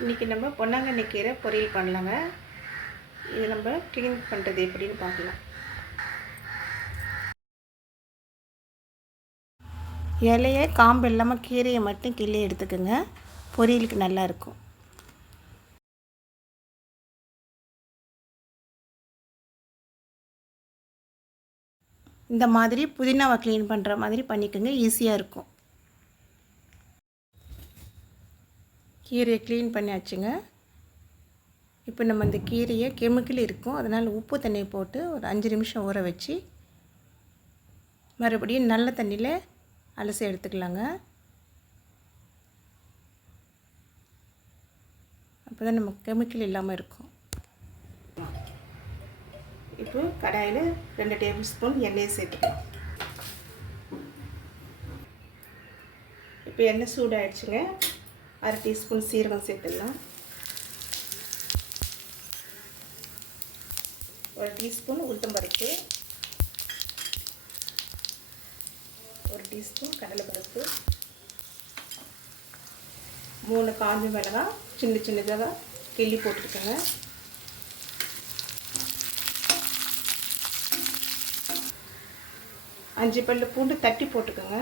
இன்றைக்கி நம்ம பொன்னாங்கண்ணி கீரை பொரியல் பண்ணலாங்க. இது நம்ம க்ளீன் பண்ணுறது எப்படின்னு பார்க்கலாம். இலையை காம்பு இல்லாமல் கீரையை மட்டும் கிள்ளி எடுத்துக்கோங்க. பொரியலுக்கு நல்லாயிருக்கும். இந்த மாதிரி புதினாவை க்ளீன் பண்ணுற மாதிரி பண்ணிக்கோங்க, ஈஸியாக இருக்கும். கீரையை க்ளீன் பண்ணியாச்சுங்க. இப்போ நம்ம இந்த கீரையை கெமிக்கல் இருக்கும், அதனால் உப்பு தண்ணி போட்டு ஒரு 5 நிமிஷம் ஊற வச்சு மறுபடியும் நல்ல தண்ணியில் அலசி எடுத்துக்கலாங்க. அப்போ தான் நமக்கு கெமிக்கல் இல்லாமல் இருக்கும். இப்போ கடாயில் 2 டேபிள் ஸ்பூன் எண்ணெயை சேர்த்துக்கலாம். இப்போ எண்ணெய் சூடாகிடுச்சுங்க. 1/2 டீஸ்பூன் சீரகம் சேர்த்துடலாம். 1 டீஸ்பூன் உளுத்தம்பருப்பு, 1 டீஸ்பூன் கடலைப்பருப்பு, 3 காஞ்ச மிளகாய் சின்ன சின்னதாக கிள்ளி போட்டுருக்கேங்க. அஞ்சு பல்லு பூண்டு தட்டி போட்டுக்கோங்க.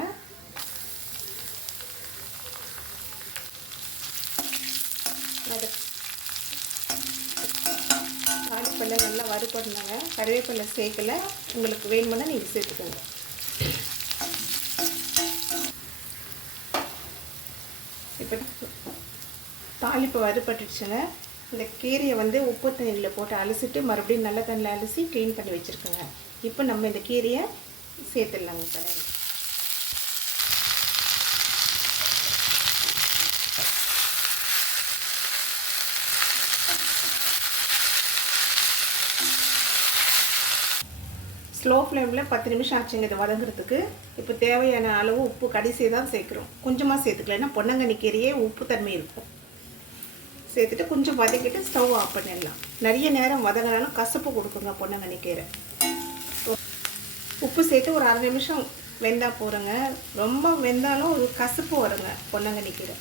காலிப்பல்ல நல்லா வறுபடணுங்க. கருவேப்பிலை சேர்க்கலை, உங்களுக்கு வேணுமுன்னா நீங்கள் சேர்த்துக்கோங்க. இப்போ தாளிப்பு வறுபட்டுடுச்சுங்க. இந்த கீரையை உப்பு தண்ணியில் போட்டு அலசிட்டு மறுபடியும் நல்ல தண்ணியில் அலசி க்ளீன் பண்ணி வச்சுருக்கோங்க. இப்போ நம்ம இந்த கீரையை சேர்த்துடலாங்க கடையில். ஸ்லோ ஃப்ளேமில் 10 நிமிஷம் ஆச்சுங்க இது வதங்குறதுக்கு. இப்போ தேவையான அளவு உப்பு கடைசி தான் சேர்க்குறோம். கொஞ்சமாக சேர்த்துக்கலாம், ஏன்னா பொன்னாங்கண்ணி கீரையே உப்பு தன்மை இருக்கும். சேர்த்துட்டு கொஞ்சம் வதக்கிட்டு ஸ்டவ் ஆஃப் பண்ணிடலாம். நிறைய நேரம் வதங்கினாலும் கசப்பு கொடுக்குங்க பொன்னாங்கண்ணி கீரை. உப்பு சேர்த்து ஒரு 1/2 நிமிஷம் வெந்தால் போகிறோங்க. ரொம்ப வெந்தாலும் ஒரு கசப்பு வருங்க பொன்னாங்கண்ணி கீரை.